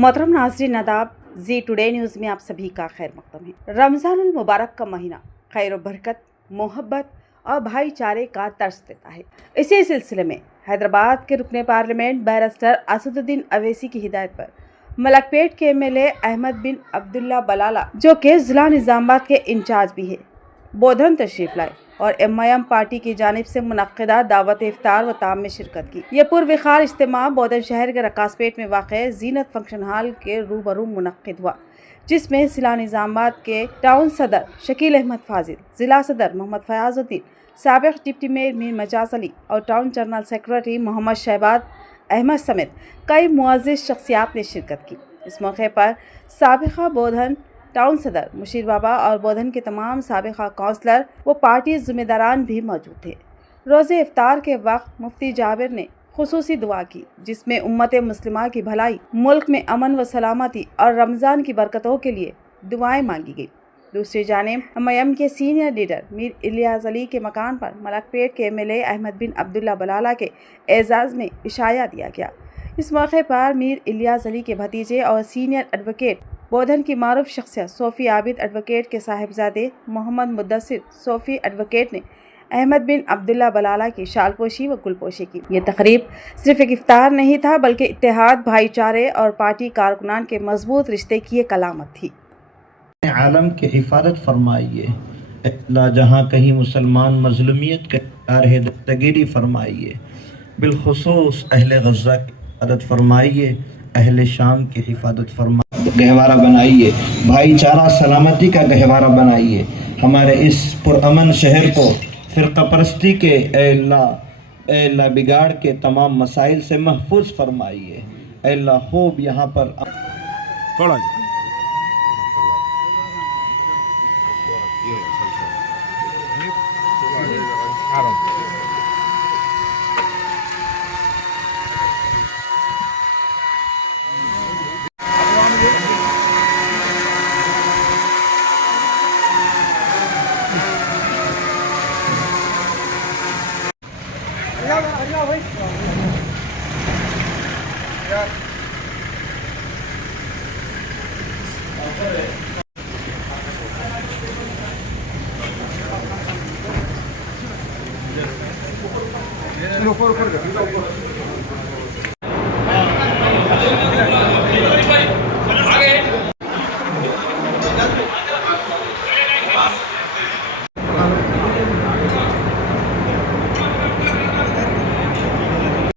मोहतरम नाज़रीन नदाब जी today news में आप सभी का खैर मकदम है। रमज़ानुल मुबारक का महीना खैर बरकत, मोहब्बत और भाईचारे का दर्स देता है। इसी सिलसिले में हैदराबाद के रुकने पार्लियामेंट बैरिस्टर असदुद्दीन अवैसी की हिदायत पर मलकपेट के एमएलए अहमद बिन अब्दुल्ला बलाला, जो के जिला निजामाबाद के इंचार्ज भी है, बोधन तशरीफ लाए और एमआईएम पार्टी की जानिब से मुनक्किदा दावत इफ्तार व ताम में शिरकत की। यह पुरविखार इज्तिमा बोधन शहर के रकासपेट में वाक़ जीनत फंक्शन हॉल के रूबरू मुनक्किद हुआ, जिसमें जिला निजामाबाद के टाउन सदर शकील अहमद फाजिल, जिला सदर मोहम्मद फयाजुद्दीन, साबिक डिप्टी मेयर मीर मजाज अली और town general secretary Mohammad Shahbaz Ahmed समेत कई मुअज़्ज़िज़ शख्सियात ने शिरकत की। इस मौके पर साबिक़ा बोधन टाउन सदर मुशीर बाबा और बोधन के तमाम साबिक़ा काउंसलर व पार्टी ज़िम्मेदारान भी मौजूद थे। रोज़े इफ्तार के वक्त मुफ्ती जाबिर ने खुसूसी दुआ की, जिसमें उम्मत मुस्लिमा की भलाई, मुल्क में अमन व सलामती और रमज़ान की बरकतों के लिए दुआएं मांगी गई। दूसरी जानिब एमआईएम के सीनियर लीडर मीर इलियास अली के मकान पर मलकपेट के एमएलए अहमद बिन अब्दुल्ला बलाला के एजाज़ में इशाया दिया गया। इस मौके पर मीर इलियास अली के भतीजे और सीनियर एडवोकेट बोधन की मारूफ शख्सियत सोफ़ी आबिद एडवोकेट के साहिबजादे मोहम्मद मुद्दसिर सोफ़ी एडवोकेट ने अहमद बिन अब्दुल्ला बलाला की शालपोशी व गुलपोशी की। ये तकरीब सिर्फ एक इफ्तार नहीं था, बल्कि इत्तेहाद, भाईचारे और पार्टी कारकुनान के मजबूत रिश्ते की एक अलामत थी। आलम की हिफाजत फरमाइए, अल्लाह जहाँ कहीं मुसलमान मजलूमियत के शिकार है दस्तगीरी फरमाइए, बिलखुसूस अहले गज़ा की हिफाजत फरमाइए, अहले शाम की हिफाजत फरमाइए, गहवारा बनाइए, भाईचारा सलामती का गहवारा बनाइए, हमारे इस पुरअमन शहर को फ़िरक़ा परस्ती के अल्लाह बिगाड़ के तमाम मसाइल से महफूज फरमाइए। अल्लाह खूब यहाँ पर